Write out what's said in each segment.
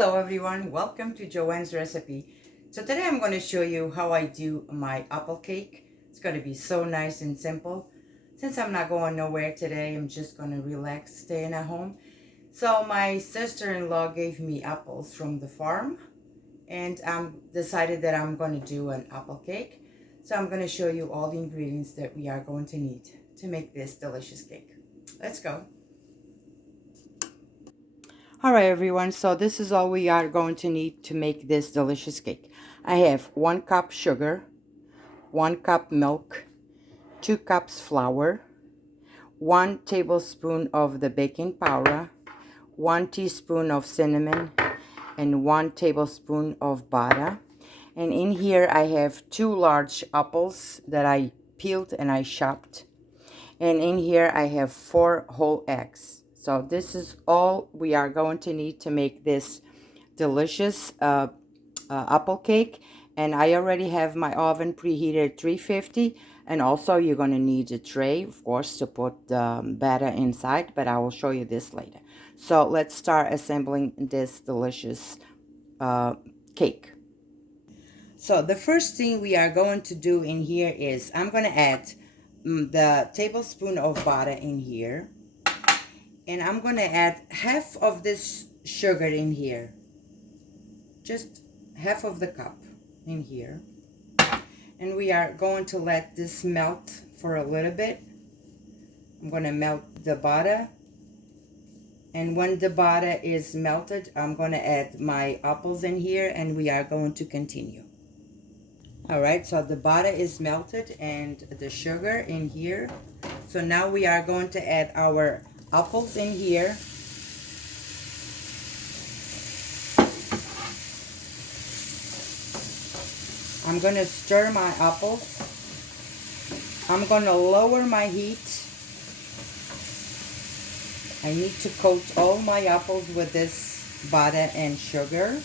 Hello everyone, welcome to Joanne's recipe. So today I'm going to show you how I do my apple cake. It's going to be so nice and simple. Since I'm not going nowhere today, I'm just going to relax, staying at home. So my sister-in-law gave me apples from the farm and I decided that I'm going to do an apple cake. So I'm going to show you all the ingredients that we are going to need to make this delicious cake. Let's go. All right, everyone, so this is all we are going to need to make this delicious cake. I have 1 cup sugar, 1 cup milk, 2 cups flour, 1 tablespoon of the baking powder, 1 teaspoon of cinnamon, and 1 tablespoon of butter. And in here I have 2 large apples that I peeled and I chopped. And in here I have 4 whole eggs. So this is all we are going to need to make this delicious apple cake. And I already have my oven preheated at 350. And also you're going to need a tray, of course, to put the batter inside. But I will show you this later. So let's start assembling this delicious cake. So the first thing we are going to do in here is I'm going to add the tablespoon of butter in here, and I'm going to add half of this sugar in here, just half of the cup in here, and we are going to let this melt for a little bit. I'm going to melt the butter, and when the butter is melted, I'm going to add my apples in here, and we are going to continue. All right, so the butter is melted and the sugar in here. So now we are going to add our apples in here. I'm going to stir my apples. I'm going to lower my heat. I need to coat all my apples with this butter and sugar.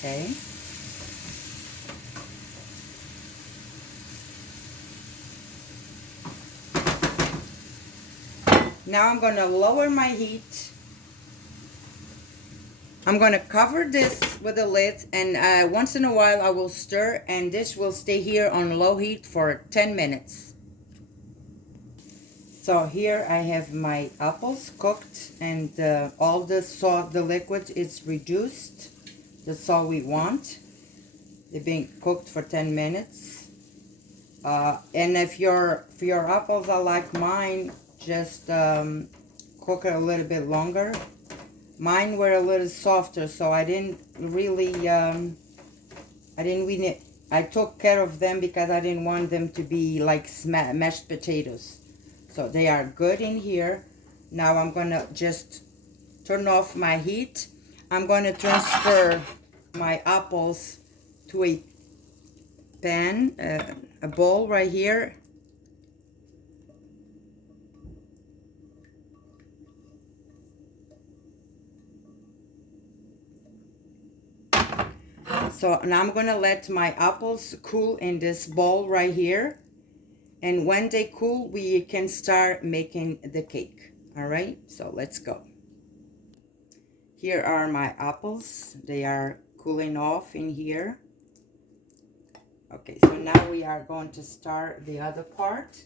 Okay. Now I'm going to lower my heat. I'm going to cover this with a lid, and once in a while I will stir, and this will stay here on low heat for 10 minutes. So here I have my apples cooked, and all the salt, the liquid is reduced. That's all we want. They're being cooked for 10 minutes. And if your apples are like mine, just cook it a little bit longer. Mine were a little softer, so I didn't really I took care of them because I didn't want them to be like mashed potatoes. So they are good in here. Now I'm gonna just turn off my heat. I'm gonna transfer my apples to a pan, a bowl right here. So now I'm gonna let my apples cool in this bowl right here. And when they cool, we can start making the cake. All right, so let's go. Here are my apples. They are cooling off in here. Okay, so now we are going to start the other part.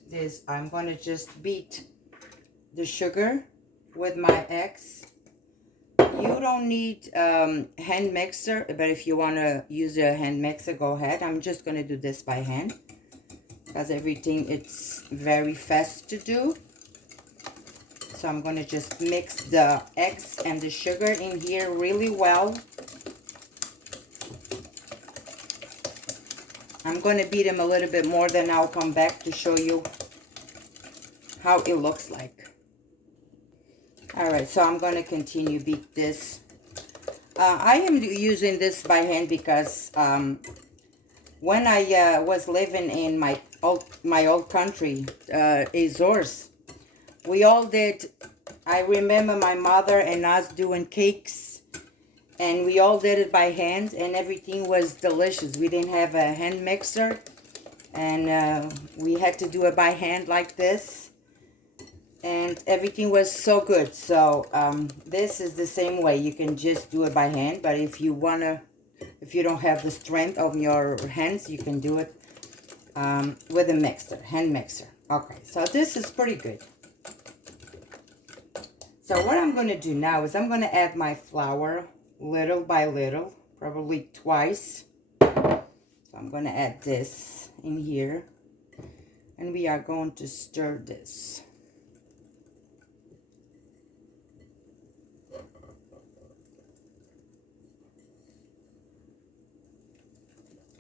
I'm going to just beat the sugar with my eggs. You don't need hand mixer, but if you want to use a hand mixer, go ahead. I'm just going to do this by hand because everything it's very fast to do. So I'm going to just mix the eggs and the sugar in here really well. I'm going to beat them a little bit more, then I'll come back to show you how it looks like. All right, so I'm going to continue beat this. I am using this by hand because when I was living in my old country, Azores, we all did. I remember my mother and us doing cakes, and we all did it by hand, and everything was delicious. We didn't have a hand mixer, and we had to do it by hand like this. and everything was so good. So this is the same way. You can just do it by hand, but if you don't have the strength of your hands, you can do it with a mixer, hand mixer. Okay, so this is pretty good. So what I'm going to do now is I'm going to add my flour little by little, probably twice. So I'm going to add this in here, and we are going to stir this.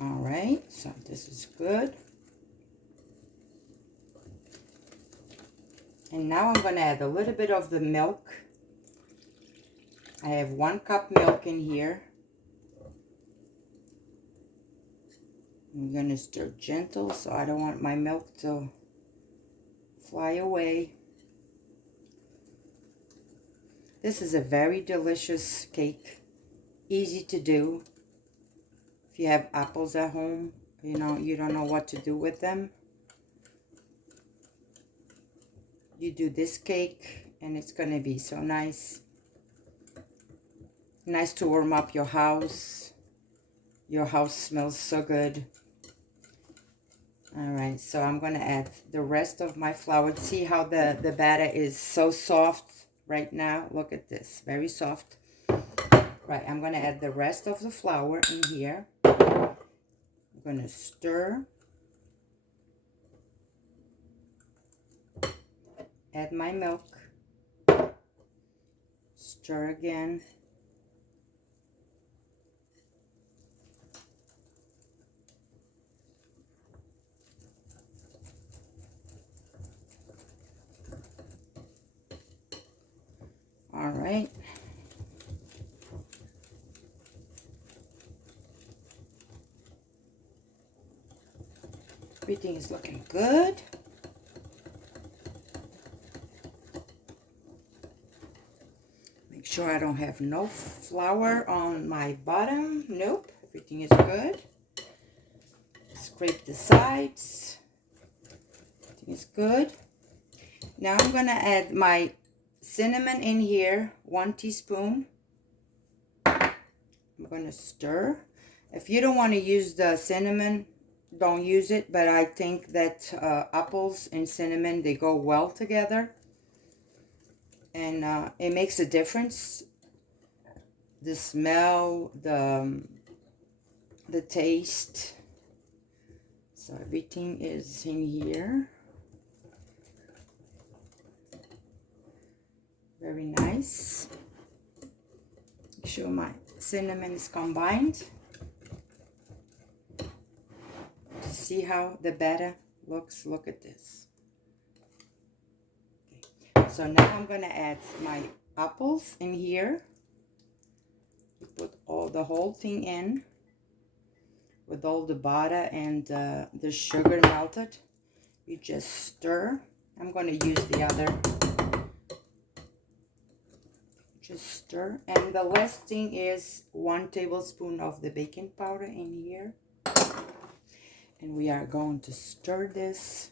All right, so this is good. And now I'm going to add a little bit of the milk. I have 1 cup milk in here. I'm going to stir gentle so I don't want my milk to fly away. This is a very delicious cake, easy to do. If you have apples at home, you don't know what to do with them, you do this cake and it's going to be so nice. Nice to warm up your house. Your house smells so good. All right, so I'm going to add the rest of my flour. See how the batter is so soft right now? Look at this, very soft. Right, I'm going to add the rest of the flour in here. I'm going to stir. Add my milk. Stir again. All right. Everything is looking good. Make sure I don't have no flour on my bottom. Nope, everything is good. Scrape the sides. Everything is good. Now I'm gonna add my cinnamon in here, 1 teaspoon. I'm gonna stir. If you don't want to use the cinnamon, don't use it, but I think that apples and cinnamon, they go well together, and it makes a difference. The smell, the taste. So everything is in here. Very nice. Make sure my cinnamon is combined. To see how the batter looks, look at this. Okay. So now I'm going to add my apples in here. Put the whole thing in with all the butter and the sugar melted. You just stir. I'm going to use the other. Just stir. And the last thing is 1 tablespoon of the baking powder in here. And we are going to stir this.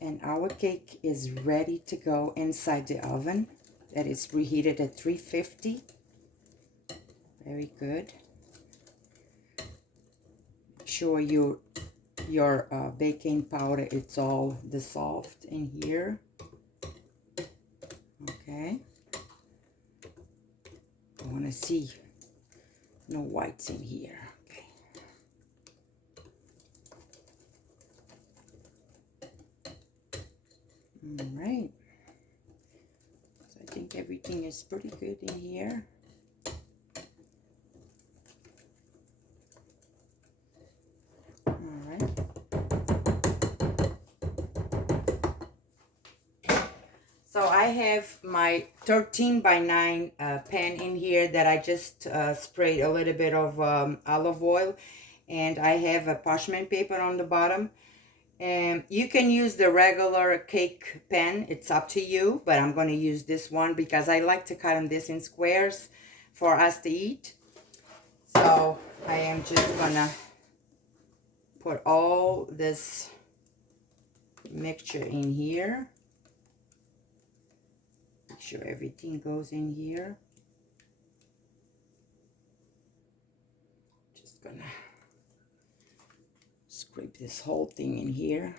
And our cake is ready to go inside the oven. That is preheated at 350. Very good. Make sure your baking powder, it's all dissolved in here. Okay. I want to see no whites in here. Okay. All right. So I think everything is pretty good in here. All right. So I have my 13 by 9 pan in here that I just sprayed a little bit of olive oil, and I have a parchment paper on the bottom. And you can use the regular cake pan, it's up to you, but I'm going to use this one because I like to cut them this in squares for us to eat. So I am just going to put all this mixture in here. sure everything goes in here. Just gonna scrape this whole thing in here.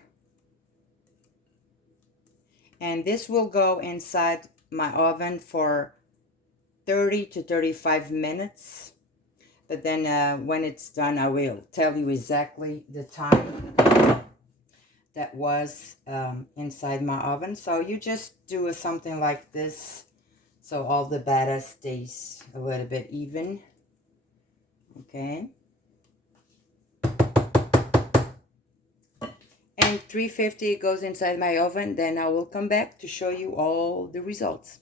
And this will go inside my oven for 30 to 35 minutes. But then when it's done, I will tell you exactly the time that was inside my oven. So you just do something like this so all the batter stays a little bit even. Okay. And 350 goes inside my oven. Then I will come back to show you all the results.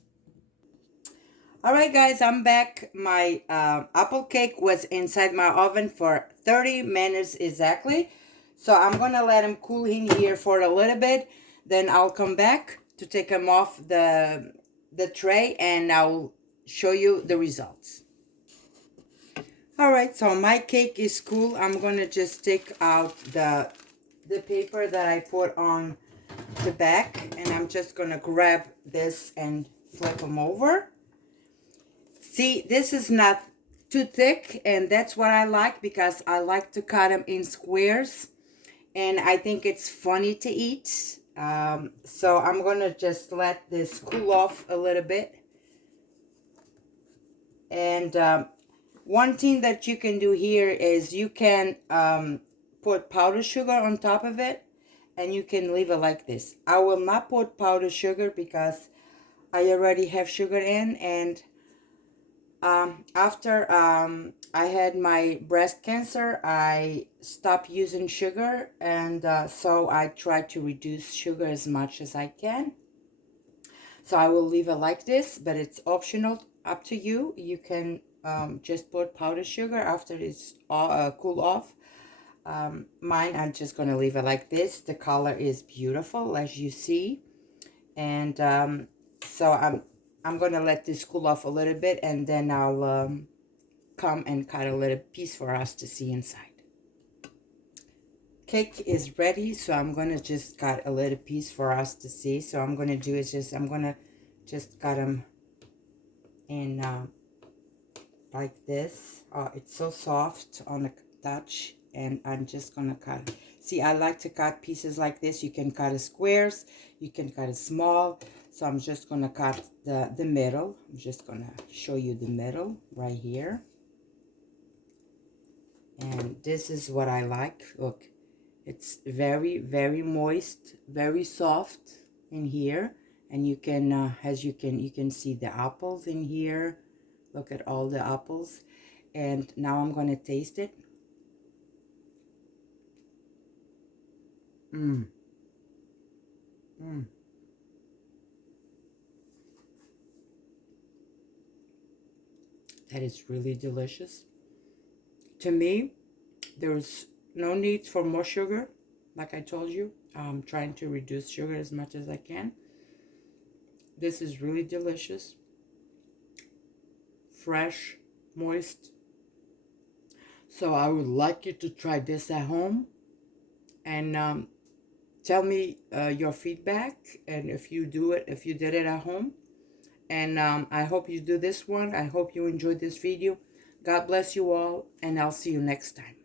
All right, guys, I'm back. My apple cake was inside my oven for 30 minutes exactly. So I'm going to let them cool in here for a little bit. Then I'll come back to take them off the tray and I'll show you the results. All right, so my cake is cool. I'm going to just take out the paper that I put on the back. And I'm just going to grab this and flip them over. See, this is not too thick, and that's what I like because I like to cut them in squares, and I think it's funny to eat. So I'm going to just let this cool off a little bit. And one thing that you can do here is you can put powdered sugar on top of it, and you can leave it like this. I will not put powdered sugar because I already have sugar in, and after I had my breast cancer, I stopped using sugar, and so I try to reduce sugar as much as I can. So I will leave it like this, but it's optional, up to you. You can just put powdered sugar after it's cool off. Mine, I'm just going to leave it like this. The color is beautiful, as you see. And so I'm going to let this cool off a little bit, and then I'll come and cut a little piece for us to see inside. Cake is ready, so I'm going to just cut a little piece for us to see. So I'm going to do is just, I'm going to just cut them in like this. Oh, it's so soft on the touch, and I'm just going to cut. See, I like to cut pieces like this. You can cut it squares, you can cut it small. So I'm just going to cut the middle. I'm just going to show you the middle right here. And this is what I like. Look, it's very, very moist, very soft in here. And you can, as you can see the apples in here. Look at all the apples. And now I'm going to taste it. Mmm. Mmm. That is really delicious. To me, there's no need for more sugar. Like I told you, I'm trying to reduce sugar as much as I can. This is really delicious. Fresh, moist. So I would like you to try this at home. And tell me your feedback, and if you did it at home. And I hope you do this one. I hope you enjoyed this video. God bless you all, and I'll see you next time.